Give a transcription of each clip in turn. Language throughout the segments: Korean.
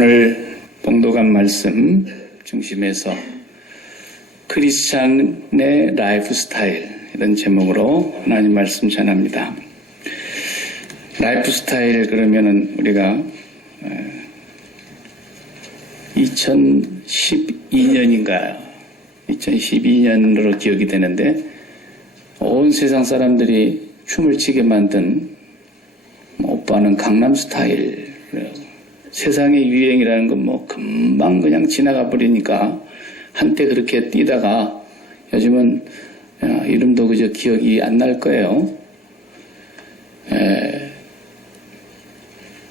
오늘 봉독한 말씀 중심에서 크리스찬의 라이프 스타일 이런 제목으로 하나님 말씀 전합니다. 라이프 스타일 그러면은 우리가 2012년인가요? 2012년으로 기억이 되는데 온 세상 사람들이 춤을 추게 만든 오빠는 강남 스타일. 세상의 유행이라는 건 금방 그냥 지나가 버리니까 한때 그렇게 뛰다가 요즘은 이름도 그저 기억이 안 날 거예요.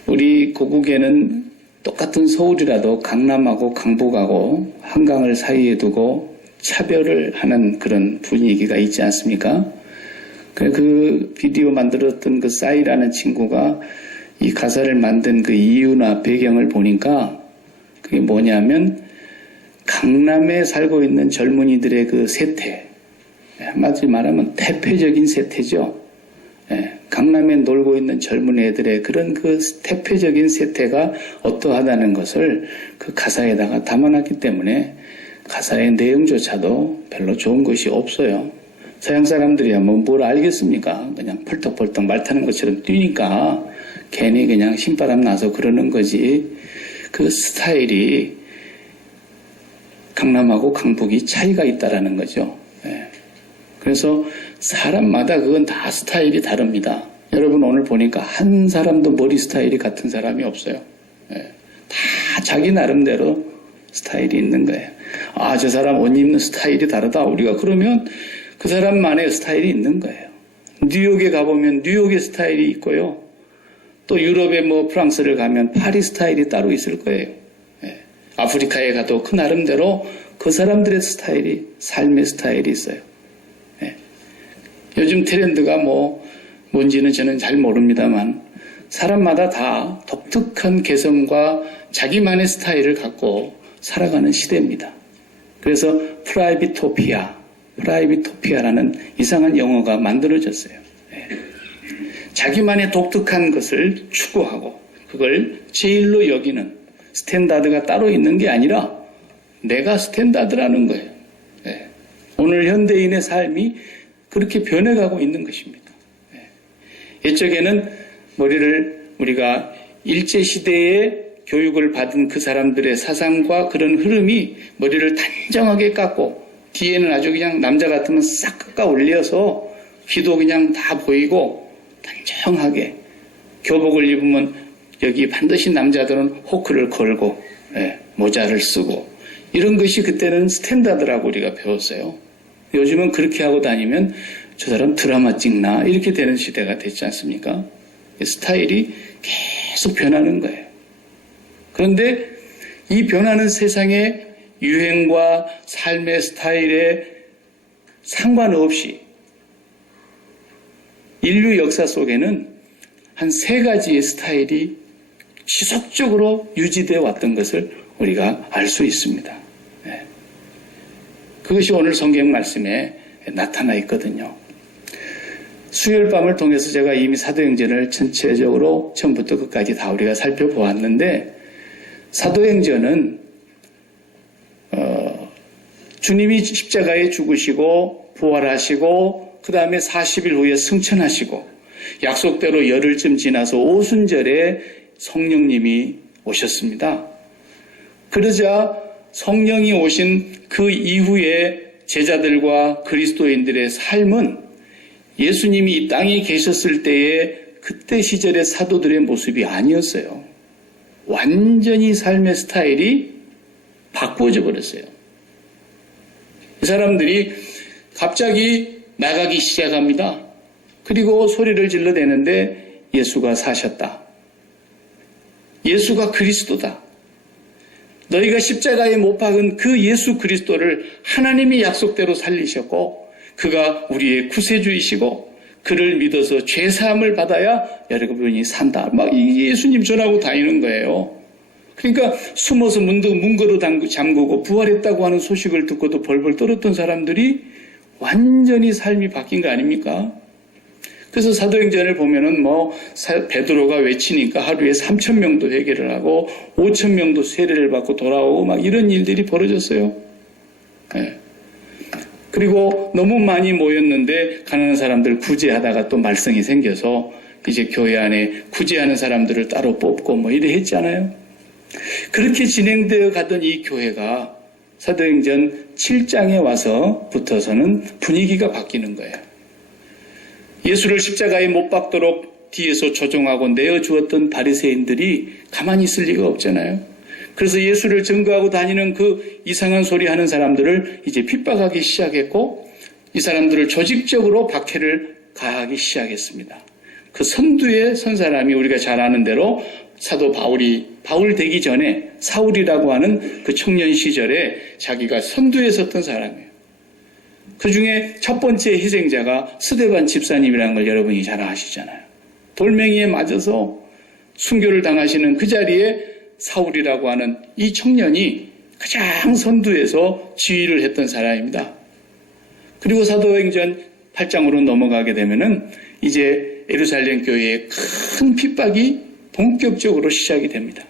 우리 고국에는 똑같은 서울이라도 강남하고 강북하고 한강을 사이에 두고 차별을 하는 그런 분위기가 있지 않습니까? 그 비디오 만들었던 그 싸이라는 친구가 이 가사를 만든 그 이유나 배경을 보니까 그게 뭐냐면 강남에 살고 있는 젊은이들의 그 세태, 한마디로 말하면 태폐적인 세태죠. 강남에 놀고 있는 젊은 애들의 그런 그 태폐적인 세태가 어떠하다는 것을 그 가사에다가 담아놨기 때문에 가사의 내용조차도 별로 좋은 것이 없어요. 서양 사람들이야 뭘 알겠습니까? 그냥 펄떡펄떡 말 타는 것처럼 뛰니까 괜히 그냥 신바람 나서 그러는 거지. 그 스타일이 강남하고 강북이 차이가 있다라는 거죠. 그래서 사람마다 그건 다 스타일이 다릅니다. 여러분 오늘 보니까 한 사람도 머리 스타일이 같은 사람이 없어요. 다 자기 나름대로 스타일이 있는 거예요. 저 사람 옷 입는 스타일이 다르다. 우리가 그러면 그 사람만의 스타일이 있는 거예요. 뉴욕에 가보면 뉴욕의 스타일이 있고요. 또 유럽에 프랑스를 가면 파리 스타일이 따로 있을 거예요. 아프리카에 가도 그 나름대로 그 사람들의 스타일이, 삶의 스타일이 있어요. 요즘 트렌드가 뭔지는 저는 잘 모릅니다만 사람마다 다 독특한 개성과 자기만의 스타일을 갖고 살아가는 시대입니다. 그래서 프라이비토피아라는 이상한 영어가 만들어졌어요. 자기만의 독특한 것을 추구하고 그걸 제일로 여기는 스탠다드가 따로 있는 게 아니라 내가 스탠다드라는 거예요. 오늘 현대인의 삶이 그렇게 변해가고 있는 것입니다. 옛적에는 머리를 우리가 일제시대에 교육을 받은 그 사람들의 사상과 그런 흐름이 머리를 단정하게 깎고 뒤에는 아주 그냥 남자 같으면 싹 깎아 올려서 귀도 그냥 다 보이고 단정하게 교복을 입으면 여기 반드시 남자들은 호크를 걸고 모자를 쓰고 이런 것이 그때는 스탠다드라고 우리가 배웠어요. 요즘은 그렇게 하고 다니면 저 사람 드라마 찍나 이렇게 되는 시대가 됐지 않습니까? 스타일이 계속 변하는 거예요. 그런데 이 변하는 세상의 유행과 삶의 스타일에 상관없이 인류 역사 속에는 한 3가지의 스타일이 지속적으로 유지되어 왔던 것을 우리가 알 수 있습니다. 그것이 오늘 성경 말씀에 나타나 있거든요. 수요일 밤을 통해서 제가 이미 사도행전을 전체적으로 처음부터 끝까지 다 우리가 살펴보았는데 사도행전은 주님이 십자가에 죽으시고 부활하시고 그 다음에 40일 후에 승천하시고 약속대로 열흘쯤 지나서 오순절에 성령님이 오셨습니다. 그러자 성령이 오신 그 이후에 제자들과 그리스도인들의 삶은 예수님이 이 땅에 계셨을 때의 그때 시절의 사도들의 모습이 아니었어요. 완전히 삶의 스타일이 바꾸어져 버렸어요. 이 사람들이 갑자기 나가기 시작합니다. 그리고 소리를 질러대는데 예수가 사셨다. 예수가 그리스도다. 너희가 십자가에 못 박은 그 예수 그리스도를 하나님이 약속대로 살리셨고 그가 우리의 구세주이시고 그를 믿어서 죄사함을 받아야 여러분이 산다. 막 예수님 전하고 다니는 거예요. 그러니까 숨어서 문거로 잠그고 부활했다고 하는 소식을 듣고도 벌벌 떨었던 사람들이 완전히 삶이 바뀐 거 아닙니까? 그래서 사도행전을 보면은 베드로가 외치니까 하루에 3,000명도 회개를 하고 5,000명도 세례를 받고 돌아오고 막 이런 일들이 벌어졌어요. 네. 그리고 너무 많이 모였는데 가난한 사람들 구제하다가 또 말썽이 생겨서 이제 교회 안에 구제하는 사람들을 따로 뽑고 이래 했잖아요. 그렇게 진행되어 가던 이 교회가 사도행전 7장에 와서 붙어서는 분위기가 바뀌는 거예요. 예수를 십자가에 못 박도록 뒤에서 조종하고 내어주었던 바리새인들이 가만히 있을 리가 없잖아요. 그래서 예수를 증거하고 다니는 그 이상한 소리 하는 사람들을 이제 핍박하기 시작했고 이 사람들을 조직적으로 박해를 가하기 시작했습니다. 그 선두에 선 사람이 우리가 잘 아는 대로 사도 바울 되기 전에 사울이라고 하는 그 청년 시절에 자기가 선두에 섰던 사람이에요. 그 중에 첫 번째 희생자가 스데반 집사님이라는 걸 여러분이 잘 아시잖아요. 돌멩이에 맞아서 순교를 당하시는 그 자리에 사울이라고 하는 이 청년이 가장 선두에서 지휘를 했던 사람입니다. 그리고 사도행전 8장으로 넘어가게 되면은 이제 예루살렘 교회에 큰 핍박이 본격적으로 시작이 됩니다.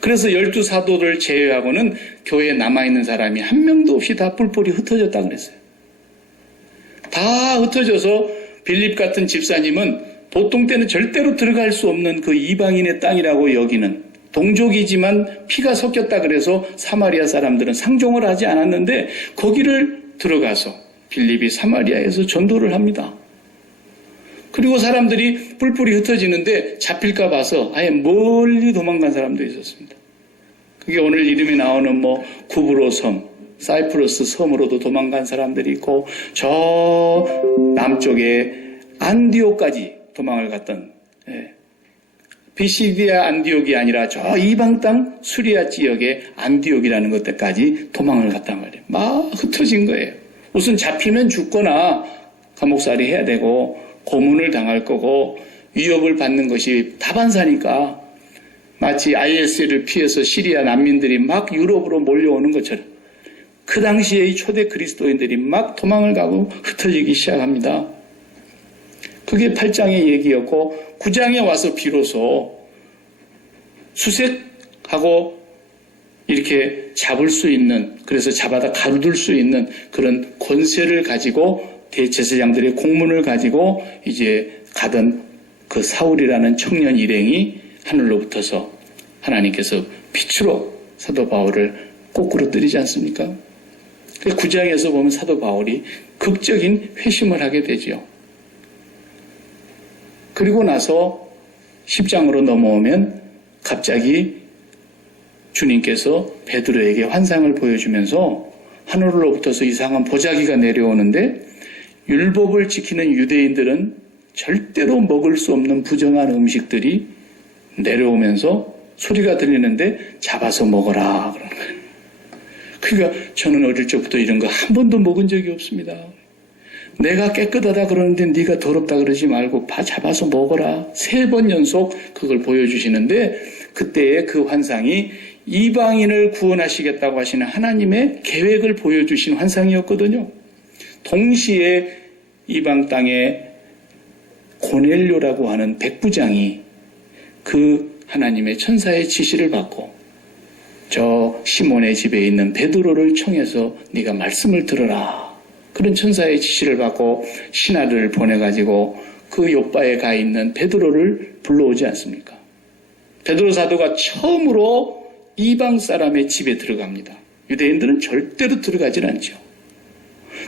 그래서 12사도를 제외하고는 교회에 남아있는 사람이 한 명도 없이 다 뿔뿔이 흩어졌다 그랬어요. 다 흩어져서 빌립 같은 집사님은 보통 때는 절대로 들어갈 수 없는 그 이방인의 땅이라고 여기는 동족이지만 피가 섞였다 그래서 사마리아 사람들은 상종을 하지 않았는데 거기를 들어가서 빌립이 사마리아에서 전도를 합니다. 그리고 사람들이 뿔뿔이 흩어지는데 잡힐까 봐서 아예 멀리 도망간 사람도 있었습니다. 그게 오늘 이름이 나오는 구브로 섬, 사이프러스 섬으로도 도망간 사람들이 있고 저 남쪽에 안디옥까지 도망을 갔던 비시디아 안디옥이 아니라 저 이방 땅 수리아 지역의 안디옥이라는 것들까지 도망을 갔단 말이에요. 막 흩어진 거예요. 우선 잡히면 죽거나 감옥살이 해야 되고 고문을 당할 거고 위협을 받는 것이 다반사니까 마치 IS를 피해서 시리아 난민들이 막 유럽으로 몰려오는 것처럼 그 당시에 이 초대 그리스도인들이 막 도망을 가고 흩어지기 시작합니다. 그게 8장의 얘기였고 9장에 와서 비로소 수색하고 이렇게 잡을 수 있는, 그래서 잡아다 가두들 수 있는 그런 권세를 가지고 대제사장들의 공문을 가지고 이제 가던 그 사울이라는 청년 일행이 하늘로부터서 하나님께서 빛으로 사도 바울을 거꾸로 때리지 않습니까? 9장에서 보면 사도 바울이 극적인 회심을 하게 되지요. 그리고 나서 10장으로 넘어오면 갑자기 주님께서 베드로에게 환상을 보여주면서 하늘로부터서 이상한 보자기가 내려오는데 율법을 지키는 유대인들은 절대로 먹을 수 없는 부정한 음식들이 내려오면서 소리가 들리는데 잡아서 먹어라 그러는 거예요. 그러니까 저는 어릴 적부터 이런 거 한 번도 먹은 적이 없습니다. 내가 깨끗하다 그러는데 네가 더럽다 그러지 말고 잡아서 먹어라. 3번 연속 그걸 보여주시는데 그때의 그 환상이 이방인을 구원하시겠다고 하시는 하나님의 계획을 보여주신 환상이었거든요. 동시에 이방 땅에 고넬료라고 하는 백부장이 그 하나님의 천사의 지시를 받고 저 시몬의 집에 있는 베드로를 청해서 네가 말씀을 들어라. 그런 천사의 지시를 받고 신하를 보내가지고 그 요바에 가 있는 베드로를 불러오지 않습니까? 베드로 사도가 처음으로 이방 사람의 집에 들어갑니다. 유대인들은 절대로 들어가질 않죠.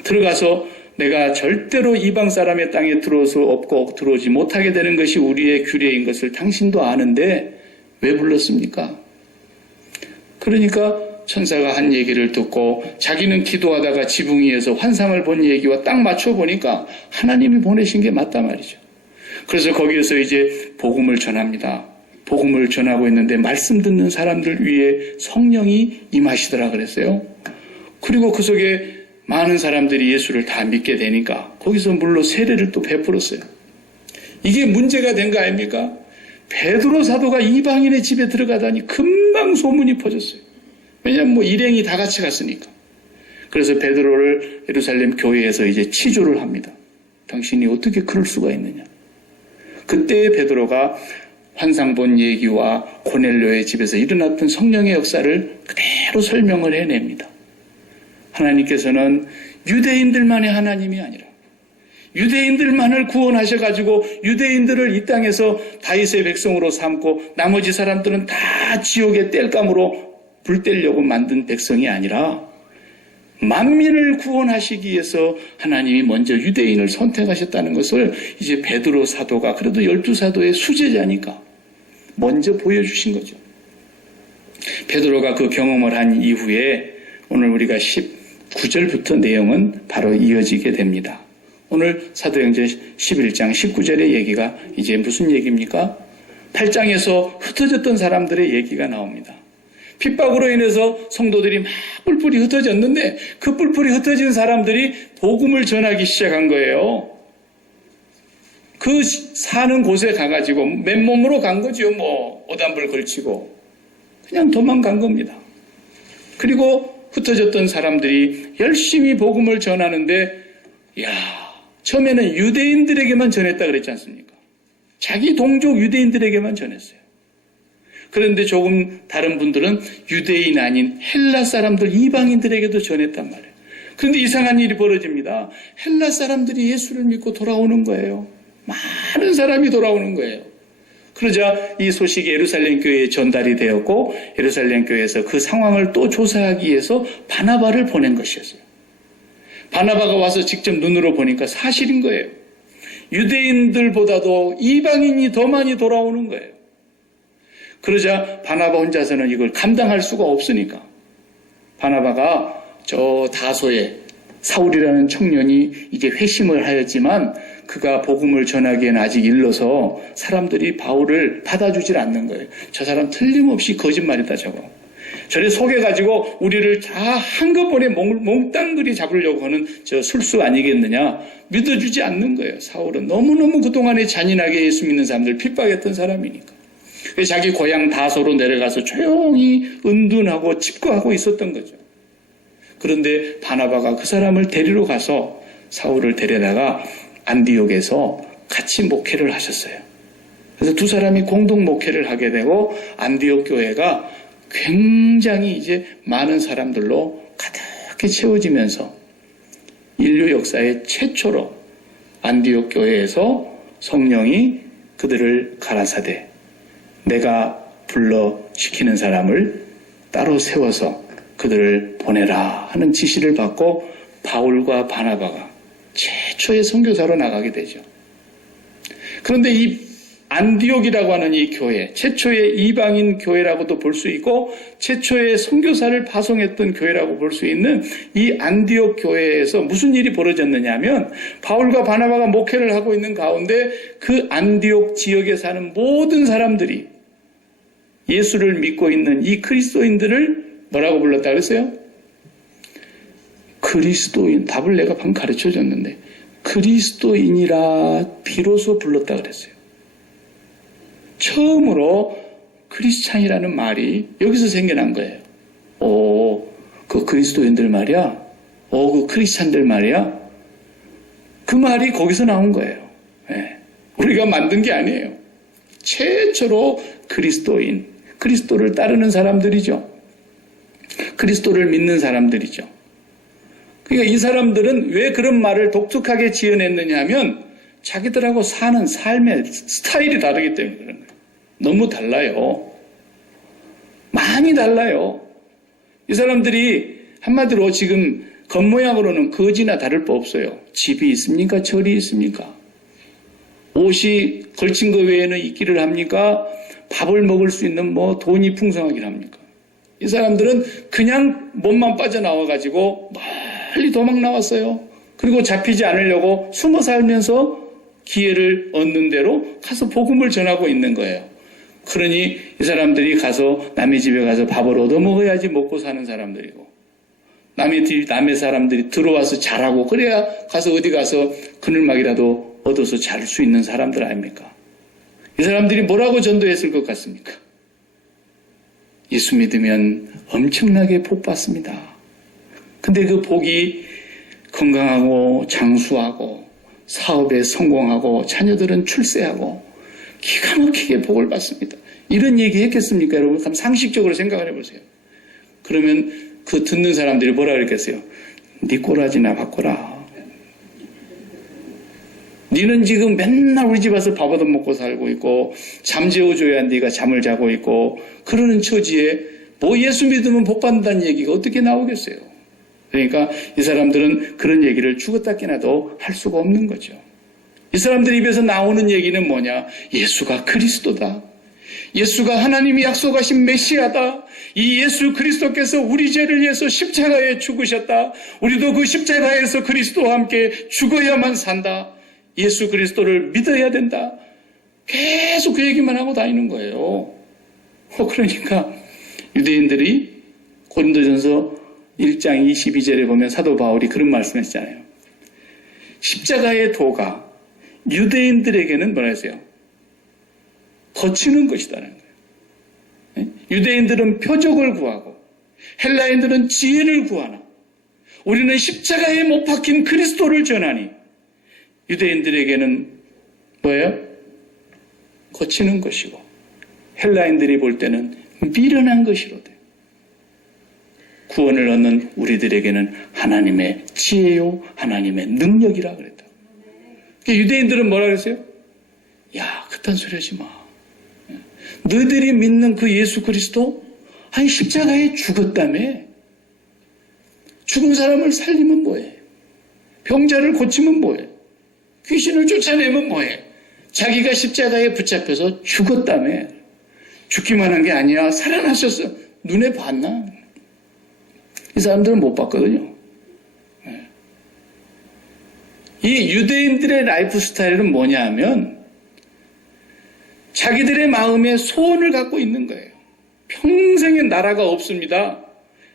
들어가서 내가 절대로 이방 사람의 땅에 들어올 없고 들어오지 못하게 되는 것이 우리의 규례인 것을 당신도 아는데 왜 불렀습니까? 그러니까 천사가 한 얘기를 듣고 자기는 기도하다가 지붕 위에서 환상을 본 얘기와 딱 맞춰보니까 하나님이 보내신 게 맞단 말이죠. 그래서 거기에서 이제 복음을 전합니다. 복음을 전하고 있는데 말씀 듣는 사람들 위에 성령이 임하시더라 그랬어요. 그리고 그 속에 많은 사람들이 예수를 다 믿게 되니까 거기서 물로 세례를 또 베풀었어요. 이게 문제가 된 거 아닙니까? 베드로 사도가 이방인의 집에 들어가다니 금방 소문이 퍼졌어요. 왜냐하면 일행이 다 같이 갔으니까. 그래서 베드로를 예루살렘 교회에서 이제 치조를 합니다. 당신이 어떻게 그럴 수가 있느냐. 그때 베드로가 환상 본 얘기와 고넬료의 집에서 일어났던 성령의 역사를 그대로 설명을 해냅니다. 하나님께서는 유대인들만의 하나님이 아니라 유대인들만을 구원하셔가지고 유대인들을 이 땅에서 다윗의 백성으로 삼고 나머지 사람들은 다 지옥의 땔감으로 불 떼려고 만든 백성이 아니라 만민을 구원하시기 위해서 하나님이 먼저 유대인을 선택하셨다는 것을 이제 베드로 사도가 그래도 12사도의 수제자니까 먼저 보여주신 거죠. 베드로가 그 경험을 한 이후에 오늘 우리가 19절부터 내용은 바로 이어지게 됩니다. 오늘 사도행전 11장 19절의 얘기가 이제 무슨 얘기입니까? 8장에서 흩어졌던 사람들의 얘기가 나옵니다. 핍박으로 인해서 성도들이 막 뿔뿔이 흩어졌는데 그 뿔뿔이 흩어진 사람들이 복음을 전하기 시작한 거예요. 그 사는 곳에 가가지고 맨몸으로 간 거지요. 오단불 걸치고 그냥 도망간 겁니다. 그리고 흩어졌던 사람들이 열심히 복음을 전하는데 처음에는 유대인들에게만 전했다 그랬지 않습니까? 자기 동족 유대인들에게만 전했어요. 그런데 조금 다른 분들은 유대인 아닌 헬라 사람들 이방인들에게도 전했단 말이에요. 그런데 이상한 일이 벌어집니다. 헬라 사람들이 예수를 믿고 돌아오는 거예요. 많은 사람이 돌아오는 거예요. 그러자 이 소식이 예루살렘 교회에 전달이 되었고 예루살렘 교회에서 그 상황을 또 조사하기 위해서 바나바를 보낸 것이었어요. 바나바가 와서 직접 눈으로 보니까 사실인 거예요. 유대인들보다도 이방인이 더 많이 돌아오는 거예요. 그러자 바나바 혼자서는 이걸 감당할 수가 없으니까 바나바가 저 다소에 사울이라는 청년이 이제 회심을 하였지만 그가 복음을 전하기에는 아직 일러서 사람들이 바울을 받아주질 않는 거예요. 저 사람 틀림없이 거짓말이다 저거. 저래 속여가지고 우리를 다 한꺼번에 몽땅그리 잡으려고 하는 저 술수 아니겠느냐. 믿어주지 않는 거예요. 사울은 너무너무 그동안에 잔인하게 예수 믿는 사람들 핍박했던 사람이니까. 자기 고향 다소로 내려가서 조용히 은둔하고 집거하고 있었던 거죠. 그런데 바나바가 그 사람을 데리러 가서 사울을 데려다가 안디옥에서 같이 목회를 하셨어요. 그래서 두 사람이 공동 목회를 하게 되고 안디옥 교회가 굉장히 이제 많은 사람들로 가득히 채워지면서 인류 역사의 최초로 안디옥 교회에서 성령이 그들을 가라사대 내가 불러 시키는 사람을 따로 세워서 그들을 보내라 하는 지시를 받고 바울과 바나바가 최초의 선교사로 나가게 되죠. 그런데 이 안디옥이라고 하는 이 교회, 최초의 이방인 교회라고도 볼 수 있고 최초의 선교사를 파송했던 교회라고 볼 수 있는 이 안디옥 교회에서 무슨 일이 벌어졌느냐 하면 바울과 바나바가 목회를 하고 있는 가운데 그 안디옥 지역에 사는 모든 사람들이 예수를 믿고 있는 이 그리스도인들을 뭐라고 불렀다 그랬어요? 그리스도인. 답을 내가 방금 가르쳐줬는데 그리스도인이라 비로소 불렀다 그랬어요. 처음으로 크리스찬이라는 말이 여기서 생겨난 거예요. 그 그리스도인들 말이야. 그 크리스찬들 말이야. 그 말이 거기서 나온 거예요. 네. 우리가 만든 게 아니에요. 최초로 그리스도인, 그리스도를 따르는 사람들이죠. 그리스도를 믿는 사람들이죠. 그러니까 이 사람들은 왜 그런 말을 독특하게 지어냈느냐 하면 자기들하고 사는 삶의 스타일이 다르기 때문에 그런 거예요. 너무 달라요. 많이 달라요. 이 사람들이 한마디로 지금 겉모양으로는 거지나 다를 바 없어요. 집이 있습니까? 절이 있습니까? 옷이 걸친 것 외에는 있기를 합니까? 밥을 먹을 수 있는 돈이 풍성하긴 합니까? 이 사람들은 그냥 몸만 빠져나와가지고 멀리 도망 나왔어요. 그리고 잡히지 않으려고 숨어 살면서 기회를 얻는 대로 가서 복음을 전하고 있는 거예요. 그러니 이 사람들이 가서 남의 집에 가서 밥을 얻어먹어야지 먹고 사는 사람들이고 남의 사람들이 들어와서 자라고 그래야 가서 어디 가서 그늘막이라도 얻어서 잘 수 있는 사람들 아닙니까? 이 사람들이 뭐라고 전도했을 것 같습니까? 예수 믿으면 엄청나게 복 받습니다. 근데 그 복이 건강하고 장수하고 사업에 성공하고 자녀들은 출세하고 기가 막히게 복을 받습니다. 이런 얘기 했겠습니까, 여러분? 한번 상식적으로 생각을 해보세요. 그러면 그 듣는 사람들이 뭐라 그랬겠어요? 네 꼬라지나 바꿔라. 니는 지금 맨날 우리 집 와서 밥 얻어먹고 살고 있고 잠 재워줘야 네가 잠을 자고 있고 그러는 처지에 뭐 예수 믿으면 복 받는다는 얘기가 어떻게 나오겠어요? 그러니까 이 사람들은 그런 얘기를 죽었다 깨나도 할 수가 없는 거죠. 이 사람들 입에서 나오는 얘기는 뭐냐? 예수가 그리스도다. 예수가 하나님이 약속하신 메시아다. 이 예수 그리스도께서 우리 죄를 위해서 십자가에 죽으셨다. 우리도 그 십자가에서 그리스도와 함께 죽어야만 산다. 예수 그리스도를 믿어야 된다. 계속 그 얘기만 하고 다니는 거예요. 그러니까 유대인들이 고린도전서 1장 22절에 보면 사도 바울이 그런 말씀했잖아요. 십자가의 도가 유대인들에게는 뭐라 했어요? 거치는 것이다라는 거예요. 유대인들은 표적을 구하고 헬라인들은 지혜를 구하나 우리는 십자가에 못 박힌 그리스도를 전하니 유대인들에게는 뭐예요? 거치는 것이고 헬라인들이 볼 때는 미련한 것이로돼. 구원을 얻는 우리들에게는 하나님의 지혜요 하나님의 능력이라 그랬다. 유대인들은 뭐라 그랬어요? 야, 그딴 소리 하지 마. 너희들이 믿는 그 예수 그리스도 아니 십자가에 죽었다며. 죽은 사람을 살리면 뭐해? 병자를 고치면 뭐해? 귀신을 쫓아내면 뭐해? 자기가 십자가에 붙잡혀서 죽었다며. 죽기만 한 게 아니야. 살아나셨어. 눈에 봤나? 이 사람들은 못 봤거든요. 이 유대인들의 라이프 스타일은 뭐냐 하면 자기들의 마음에 소원을 갖고 있는 거예요. 평생에 나라가 없습니다.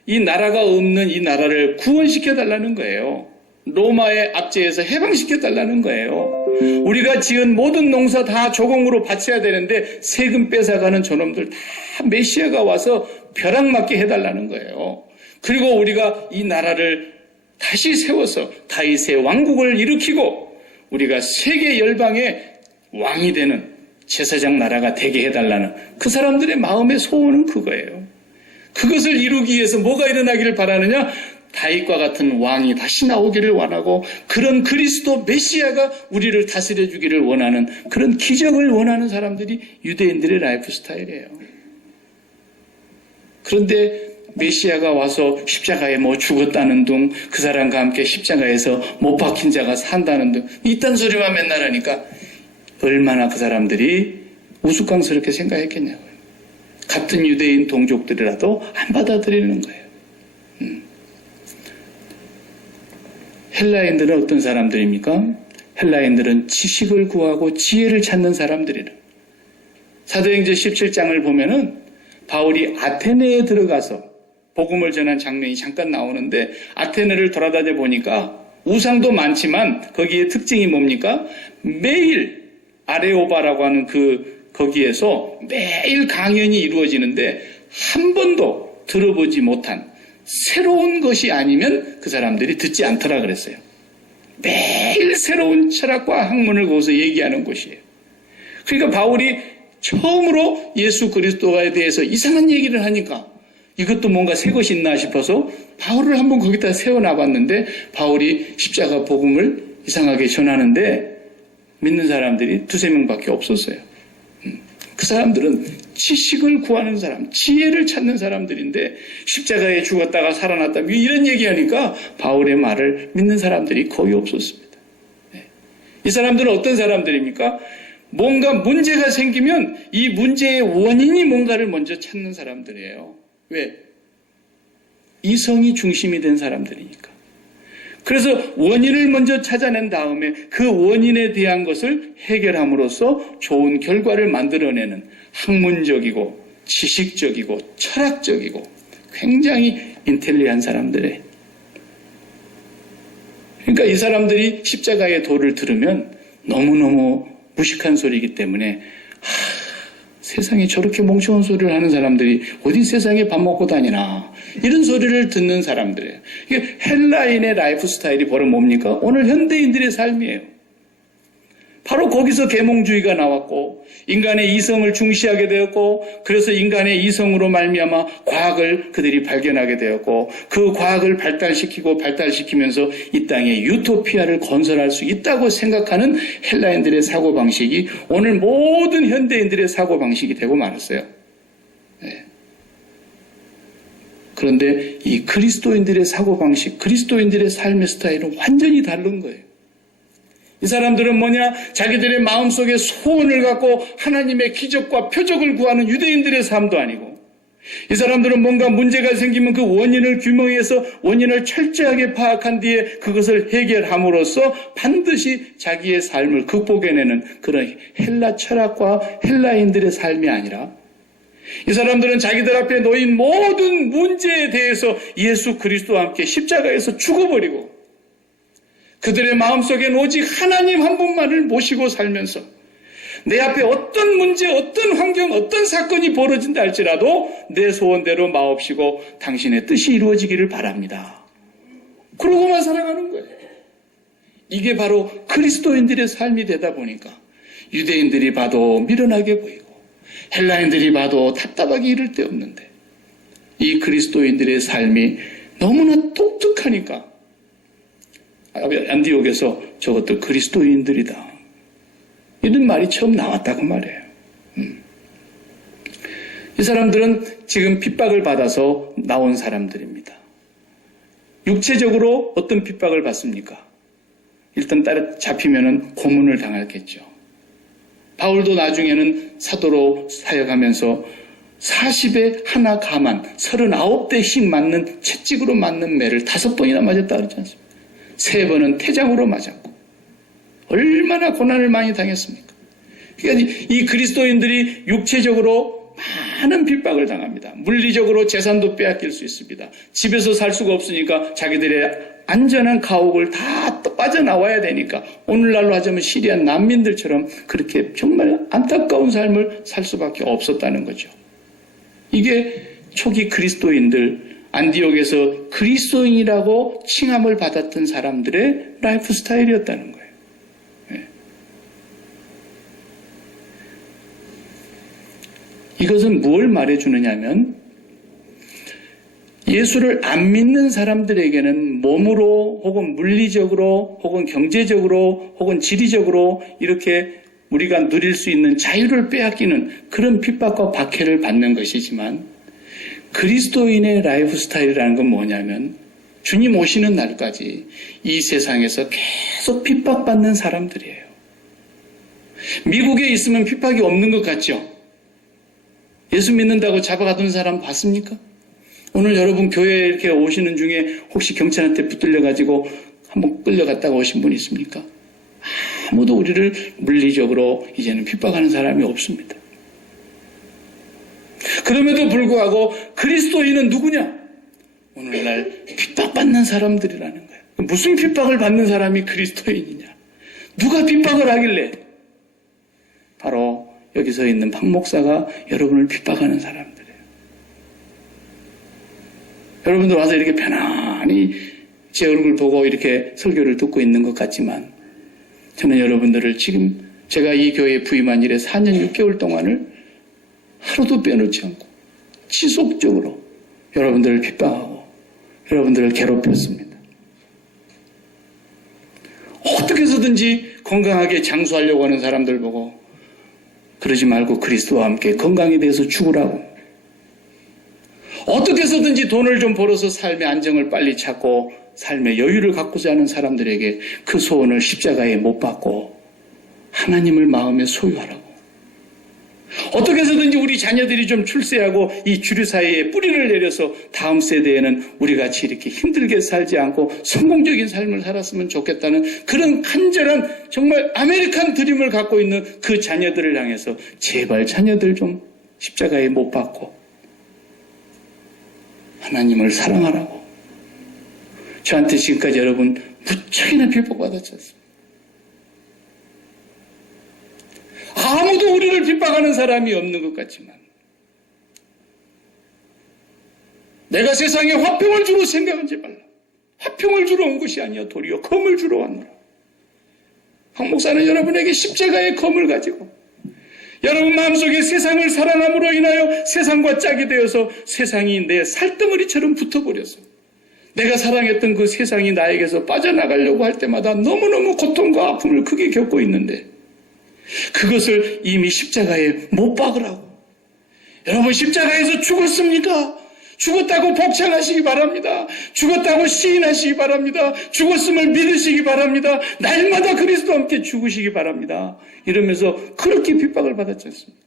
이 나라가 없는 이 나라를 구원시켜달라는 거예요. 로마의 압제에서 해방시켜달라는 거예요. 우리가 지은 모든 농사 다 조공으로 바쳐야 되는데 세금 뺏어가는 저놈들 다 메시아가 와서 벼락 맞게 해달라는 거예요. 그리고 우리가 이 나라를 다시 세워서 다윗의 왕국을 일으키고 우리가 세계 열방의 왕이 되는 제사장 나라가 되게 해달라는 그 사람들의 마음의 소원은 그거예요. 그것을 이루기 위해서 뭐가 일어나기를 바라느냐? 다윗과 같은 왕이 다시 나오기를 원하고 그런 그리스도 메시아가 우리를 다스려 주기를 원하는 그런 기적을 원하는 사람들이 유대인들의 라이프 스타일이에요. 그런데 메시아가 와서 십자가에 뭐 죽었다는 둥, 그 사람과 함께 십자가에서 못 박힌 자가 산다는 둥, 이딴 소리만 맨날 하니까 얼마나 그 사람들이 우스꽝스럽게 생각했겠냐고요. 같은 유대인 동족들이라도 안 받아들이는 거예요. 헬라인들은 어떤 사람들입니까? 헬라인들은 지식을 구하고 지혜를 찾는 사람들이라. 사도행전 17장을 보면은 바울이 아테네에 들어가서 복음을 전한 장면이 잠깐 나오는데 아테네를 돌아다녀 보니까 우상도 많지만 거기에 특징이 뭡니까? 매일 아레오바라고 하는 거기에서 매일 강연이 이루어지는데 한 번도 들어보지 못한 새로운 것이 아니면 그 사람들이 듣지 않더라 그랬어요. 매일 새로운 철학과 학문을 거기서 얘기하는 곳이에요. 그러니까 바울이 처음으로 예수 그리스도에 대해서 이상한 얘기를 하니까 이것도 뭔가 새 것이 있나 싶어서 바울을 한번 거기다 세워놔봤는데 바울이 십자가 복음을 이상하게 전하는데 믿는 사람들이 두세 명밖에 없었어요. 그 사람들은 지식을 구하는 사람, 지혜를 찾는 사람들인데 십자가에 죽었다가 살아났다 이런 얘기하니까 바울의 말을 믿는 사람들이 거의 없었습니다. 이 사람들은 어떤 사람들입니까? 뭔가 문제가 생기면 이 문제의 원인이 뭔가를 먼저 찾는 사람들이에요. 왜? 이성이 중심이 된 사람들이니까. 그래서 원인을 먼저 찾아낸 다음에 그 원인에 대한 것을 해결함으로써 좋은 결과를 만들어내는 학문적이고 지식적이고 철학적이고 굉장히 인텔리한 사람들이에요. 그러니까 이 사람들이 십자가의 도를 들으면 너무너무 무식한 소리이기 때문에 세상에 저렇게 멍청한 소리를 하는 사람들이 어디 세상에 밥 먹고 다니나 이런 소리를 듣는 사람들이에요. 이게 헬라인의 라이프 스타일이 바로 뭡니까? 오늘 현대인들의 삶이에요. 바로 거기서 계몽주의가 나왔고 인간의 이성을 중시하게 되었고 그래서 인간의 이성으로 말미암아 과학을 그들이 발견하게 되었고 그 과학을 발달시키면서 이 땅에 유토피아를 건설할 수 있다고 생각하는 헬라인들의 사고방식이 오늘 모든 현대인들의 사고방식이 되고 말았어요. 네. 그런데 이 그리스도인들의 사고방식, 그리스도인들의 삶의 스타일은 완전히 다른 거예요. 이 사람들은 뭐냐? 자기들의 마음속에 소원을 갖고 하나님의 기적과 표적을 구하는 유대인들의 삶도 아니고 이 사람들은 뭔가 문제가 생기면 그 원인을 규명해서 원인을 철저하게 파악한 뒤에 그것을 해결함으로써 반드시 자기의 삶을 극복해내는 그런 헬라 철학과 헬라인들의 삶이 아니라 이 사람들은 자기들 앞에 놓인 모든 문제에 대해서 예수 그리스도와 함께 십자가에서 죽어버리고 그들의 마음속엔 오직 하나님 한 분만을 모시고 살면서 내 앞에 어떤 문제, 어떤 환경, 어떤 사건이 벌어진다 할지라도 내 소원대로 마옵시고 당신의 뜻이 이루어지기를 바랍니다. 그러고만 살아가는 거예요. 이게 바로 그리스도인들의 삶이 되다 보니까 유대인들이 봐도 미련하게 보이고 헬라인들이 봐도 답답하기 이를 데 없는데 이 그리스도인들의 삶이 너무나 독특하니까 안디옥에서 저것도 그리스도인들이다. 이런 말이 처음 나왔다고 말해요. 이 사람들은 지금 핍박을 받아서 나온 사람들입니다. 육체적으로 어떤 핍박을 받습니까? 일단 잡히면은 고문을 당하겠죠. 바울도 나중에는 사도로 사역하면서 40에 하나 가만 39대씩 맞는 채찍으로 맞는 매를 5번이나 맞았다 그러지 않습니까? 3번은 태장으로 맞았고 얼마나 고난을 많이 당했습니까? 그러니까 이 그리스도인들이 육체적으로 많은 핍박을 당합니다. 물리적으로 재산도 빼앗길 수 있습니다. 집에서 살 수가 없으니까 자기들의 안전한 가옥을 다 빠져나와야 되니까 오늘날로 하자면 시리아 난민들처럼 그렇게 정말 안타까운 삶을 살 수밖에 없었다는 거죠. 이게 초기 그리스도인들 안디옥에서 그리스도인이라고 칭함을 받았던 사람들의 라이프 스타일이었다는 거예요. 네. 이것은 무엇을 말해주느냐면 예수를 안 믿는 사람들에게는 몸으로 혹은 물리적으로 혹은 경제적으로 혹은 지리적으로 이렇게 우리가 누릴 수 있는 자유를 빼앗기는 그런 핍박과 박해를 받는 것이지만 그리스도인의 라이프 스타일이라는 건 뭐냐면 주님 오시는 날까지 이 세상에서 계속 핍박받는 사람들이에요. 미국에 있으면 핍박이 없는 것 같죠? 예수 믿는다고 잡아가던 사람 봤습니까? 오늘 여러분 교회에 이렇게 오시는 중에 혹시 경찰한테 붙들려가지고 한번 끌려갔다가 오신 분 있습니까? 아무도 우리를 물리적으로 이제는 핍박하는 사람이 없습니다. 그럼에도 불구하고 그리스도인은 누구냐? 오늘날 핍박받는 사람들이라는 거예요. 무슨 핍박을 받는 사람이 그리스도인이냐? 누가 핍박을 하길래? 바로 여기 서 있는 박 목사가 여러분을 핍박하는 사람들이에요. 여러분들 와서 이렇게 편안히 제 얼굴 보고 이렇게 설교를 듣고 있는 것 같지만 저는 여러분들을 지금 제가 이 교회에 부임한 이래 4년 6개월 동안을 하루도 빼놓지 않고 지속적으로 여러분들을 핍박하고 여러분들을 괴롭혔습니다. 어떻게 해서든지 건강하게 장수하려고 하는 사람들 보고 그러지 말고 그리스도와 함께 건강에 대해서 죽으라고, 어떻게 해서든지 돈을 좀 벌어서 삶의 안정을 빨리 찾고 삶의 여유를 갖고자 하는 사람들에게 그 소원을 십자가에 못 박고 하나님을 마음에 소유하라고, 어떻게 해서든지 우리 자녀들이 좀 출세하고 이 주류 사회에 뿌리를 내려서 다음 세대에는 우리같이 이렇게 힘들게 살지 않고 성공적인 삶을 살았으면 좋겠다는 그런 간절한 정말 아메리칸 드림을 갖고 있는 그 자녀들을 향해서 제발 자녀들 좀 십자가에 못 박고 하나님을 사랑하라고. 저한테 지금까지 여러분 무척이나 핍박받았지 않습니까? 아무도 우리를 핍박하는 사람이 없는 것 같지만 내가 세상에 화평을 주러 생각하지 말라. 화평을 주러 온 것이 아니야 도리어 검을 주러 왔노라. 한 목사는 여러분에게 십자가의 검을 가지고 여러분 마음속에 세상을 사랑함으로 인하여 세상과 짝이 되어서 세상이 내 살덩어리처럼 붙어버려서 내가 사랑했던 그 세상이 나에게서 빠져나가려고 할 때마다 너무너무 고통과 아픔을 크게 겪고 있는데 그것을 이미 십자가에 못 박으라고. 여러분 십자가에서 죽었습니까? 죽었다고 복창하시기 바랍니다. 죽었다고 시인하시기 바랍니다. 죽었음을 믿으시기 바랍니다. 날마다 그리스도와 함께 죽으시기 바랍니다. 이러면서 그렇게 핍박을 받았지 않습니까?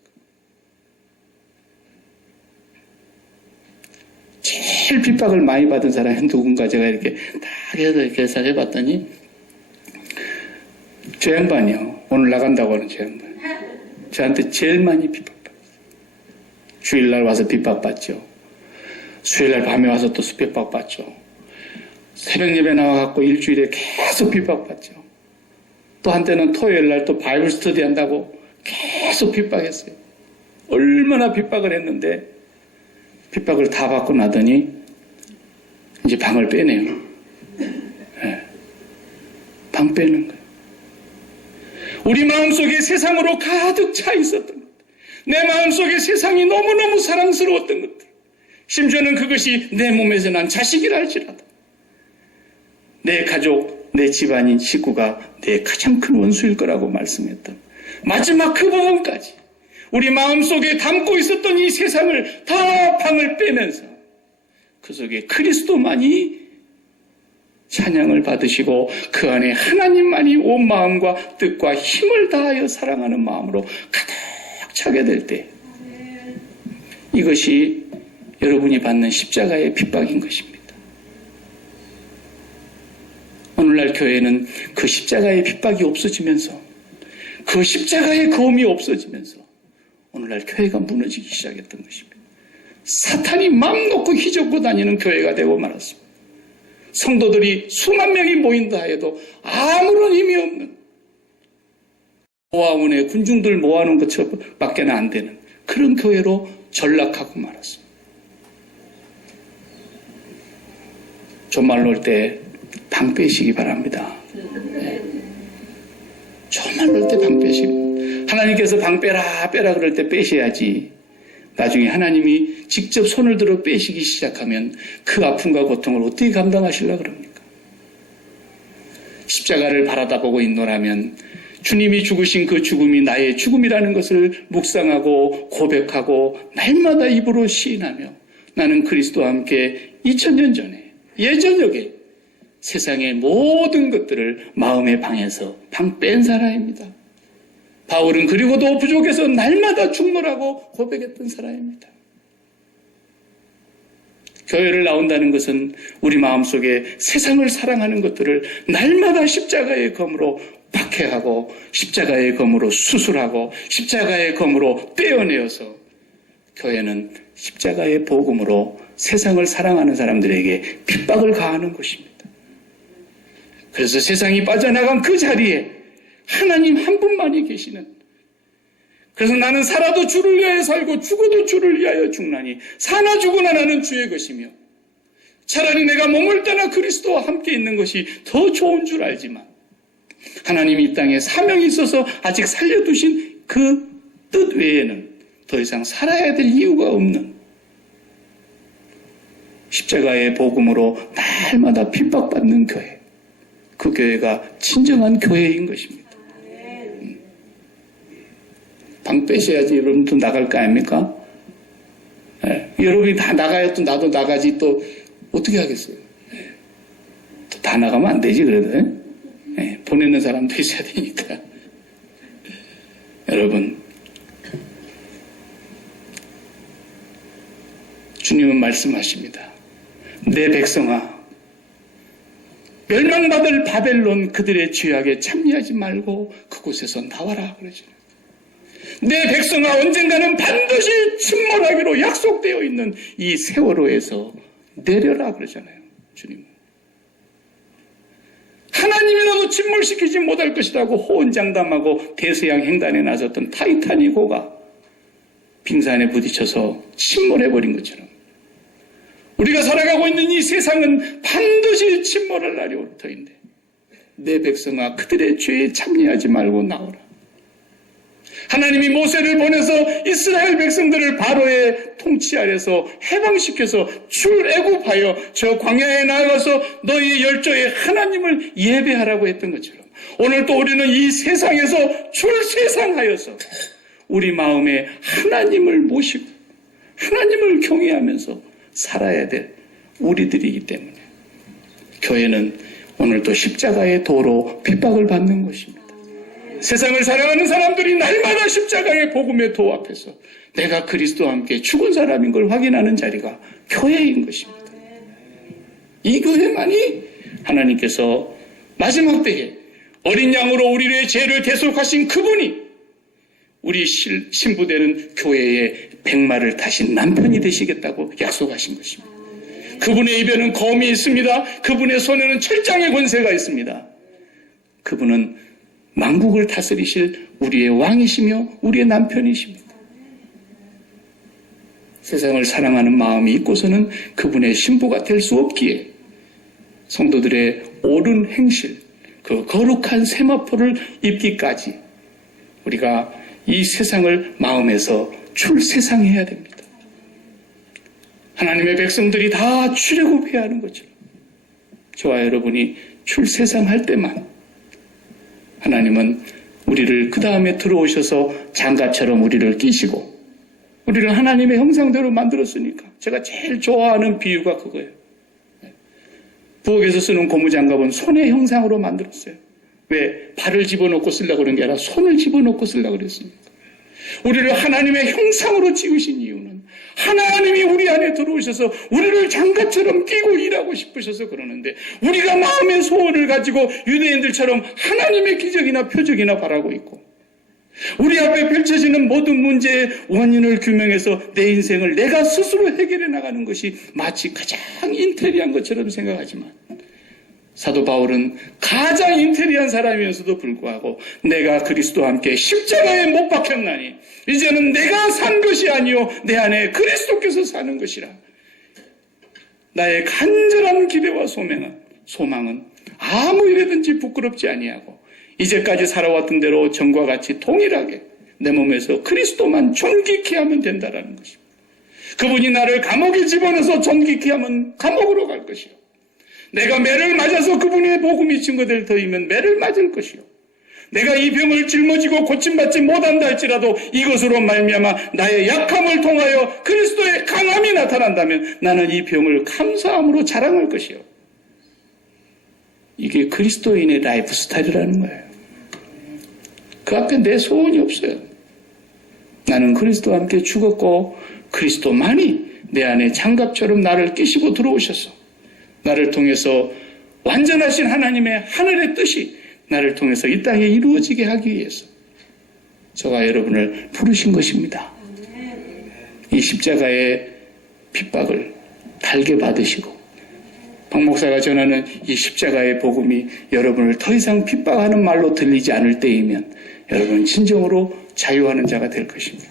제일 핍박을 많이 받은 사람이 누군가 제가 이렇게 딱 해서 계산해 봤더니 저 양반이요. 오늘 나간다고 하는 저 양반. 저한테 제일 많이 핍박받았어요. 주일날 와서 핍박받죠. 수요일날 밤에 와서 또 핍박받죠. 새벽 예배 나와갖고 일주일에 계속 핍박받죠. 또 한때는 토요일날 또 바이블 스터디 한다고 계속 핍박했어요. 얼마나 핍박을 했는데 핍박을 다 받고 나더니 이제 방을 빼내요. 네. 방 빼는 거예요. 우리 마음속에 세상으로 가득 차 있었던 것, 내 마음속에 세상이 너무너무 사랑스러웠던 것들, 심지어는 그것이 내 몸에서 난 자식이라 할지라도 내 가족, 내 집안인 식구가 내 가장 큰 원수일 거라고 말씀했던 마지막 그 부분까지 우리 마음속에 담고 있었던 이 세상을 다 방을 빼면서 그 속에 그리스도만이 찬양을 받으시고 그 안에 하나님만이 온 마음과 뜻과 힘을 다하여 사랑하는 마음으로 가득 차게 될 때 이것이 여러분이 받는 십자가의 핍박인 것입니다. 오늘날 교회는 그 십자가의 핍박이 없어지면서 그 십자가의 검이 없어지면서 오늘날 교회가 무너지기 시작했던 것입니다. 사탄이 맘 놓고 휘젓고 다니는 교회가 되고 말았습니다. 성도들이 수만 명이 모인다 해도 아무런 힘이 없는 모아운의 군중들 모아놓은 것밖에는 안 되는 그런 교회로 전락하고 말았습니다. 존말 올 때 방 빼시기 바랍니다. 존말 올 때 방 빼시기 바랍니다. 하나님께서 방 빼라 그럴 때 빼셔야지. 나중에 하나님이 직접 손을 들어 빼시기 시작하면 그 아픔과 고통을 어떻게 감당하시려고 그럽니까? 십자가를 바라다보고 있노라면 주님이 죽으신 그 죽음이 나의 죽음이라는 것을 묵상하고 고백하고 날마다 입으로 시인하며 나는 그리스도와 함께 2000년 전에 예전역에 세상의 모든 것들을 마음의 방에서 방 뺀 사람입니다. 바울은 그리고도 부족해서 날마다 죽노라고 고백했던 사람입니다. 교회를 나온다는 것은 우리 마음속에 세상을 사랑하는 것들을 날마다 십자가의 검으로 박해하고 십자가의 검으로 수술하고 십자가의 검으로 떼어내어서 교회는 십자가의 복음으로 세상을 사랑하는 사람들에게 핍박을 가하는 것입니다. 그래서 세상이 빠져나간 그 자리에 하나님 한 분만이 계시는, 그래서 나는 살아도 주를 위하여 살고 죽어도 주를 위하여 죽나니 사나 죽으나 나는 주의 것이며 차라리 내가 몸을 떠나 그리스도와 함께 있는 것이 더 좋은 줄 알지만 하나님이 이 땅에 사명이 있어서 아직 살려두신 그 뜻 외에는 더 이상 살아야 될 이유가 없는 십자가의 복음으로 날마다 핍박받는 교회, 그 교회가 진정한 교회인 것입니다. 방 빼셔야지 여러분도 나갈 거 아닙니까? 예, 여러분이 다 나가야 또 나도 나가지 또 어떻게 하겠어요? 예, 또 다 나가면 안 되지 그래도. 예, 보내는 사람도 있어야 되니까. 여러분, 주님은 말씀하십니다. 내 백성아, 멸망받을 바벨론 그들의 죄악에 참여하지 말고 그곳에서 나와라 그러잖아요. 내 백성아, 언젠가는 반드시 침몰하기로 약속되어 있는 이 세월호에서 내려라 그러잖아요. 주님은. 하나님이 너도 침몰시키지 못할 것이라고 호언장담하고 대서양 횡단에 나섰던 타이타닉호가 빙산에 부딪혀서 침몰해버린 것처럼 우리가 살아가고 있는 이 세상은 반드시 침몰할 날이 올 터인데 내 백성아 그들의 죄에 참여하지 말고 나오라. 하나님이 모세를 보내서 이스라엘 백성들을 바로의 통치 아래서 해방시켜서 출애굽하여 저 광야에 나아가서 너희 열조의 하나님을 예배하라고 했던 것처럼 오늘 또 우리는 이 세상에서 출세상하여서 우리 마음에 하나님을 모시고 하나님을 경외하면서 살아야 될 우리들이기 때문에 교회는 오늘도 십자가의 도로 핍박을 받는 것입니다. 세상을 사랑하는 사람들이 날마다 십자가의 복음의 도 앞에서 내가 그리스도와 함께 죽은 사람인 걸 확인하는 자리가 교회인 것입니다. 이 교회만이 하나님께서 마지막 때에 어린 양으로 우리의 죄를 대속하신 그분이 우리 신부되는 교회의 백마를 타신 남편이 되시겠다고 약속하신 것입니다. 그분의 입에는 검이 있습니다. 그분의 손에는 철장의 권세가 있습니다. 그분은 만국을 다스리실 우리의 왕이시며 우리의 남편이십니다. 세상을 사랑하는 마음이 있고서는 그분의 신부가 될 수 없기에 성도들의 옳은 행실, 그 거룩한 세마포를 입기까지 우리가 이 세상을 마음에서 출세상해야 됩니다. 하나님의 백성들이 다 출애굽해야 하는 것처럼 저와 여러분이 출세상할 때만 하나님은 우리를 그 다음에 들어오셔서 장갑처럼 우리를 끼시고 우리를 하나님의 형상대로 만들었으니까 제가 제일 좋아하는 비유가 그거예요. 부엌에서 쓰는 고무장갑은 손의 형상으로 만들었어요. 왜? 발을 집어넣고 쓰려고 그런 게 아니라 손을 집어넣고 쓰려고 그랬습니다. 우리를 하나님의 형상으로 지으신 이유는 하나님이 우리 안에 들어오셔서 우리를 장갑처럼 끼고 일하고 싶으셔서 그러는데 우리가 마음의 소원을 가지고 유대인들처럼 하나님의 기적이나 표적이나 바라고 있고 우리 앞에 펼쳐지는 모든 문제의 원인을 규명해서 내 인생을 내가 스스로 해결해 나가는 것이 마치 가장 인텔리한 것처럼 생각하지만 사도 바울은 가장 인텔리한 사람이면서도 불구하고 내가 그리스도와 함께 십자가에 못 박혔나니 이제는 내가 산 것이 아니요 내 안에 그리스도께서 사는 것이라. 나의 간절한 기대와 소망은 아무 일에든지 부끄럽지 아니하고 이제까지 살아왔던 대로 전과 같이 동일하게 내 몸에서 그리스도만 존귀케 하면 된다라는 것입니다. 그분이 나를 감옥에 집어넣어서 존귀케 하면 감옥으로 갈 것이요. 내가 매를 맞아서 그분의 복음이 증거될 터이면 매를 맞을 것이요. 내가 이 병을 짊어지고 고침받지 못한다 할지라도 이것으로 말미암아 나의 약함을 통하여 그리스도의 강함이 나타난다면 나는 이 병을 감사함으로 자랑할 것이요. 이게 그리스도인의 라이프 스타일이라는 거예요. 그 앞에 내 소원이 없어요. 나는 그리스도와 함께 죽었고 그리스도만이 내 안에 장갑처럼 나를 끼시고 들어오셔서 나를 통해서 완전하신 하나님의 하늘의 뜻이 나를 통해서 이 땅에 이루어지게 하기 위해서 저와 여러분을 부르신 것입니다. 이 십자가의 핍박을 달게 받으시고 박 목사가 전하는 이 십자가의 복음이 여러분을 더 이상 핍박하는 말로 들리지 않을 때이면 여러분 진정으로 자유하는 자가 될 것입니다.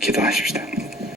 기도하십시다.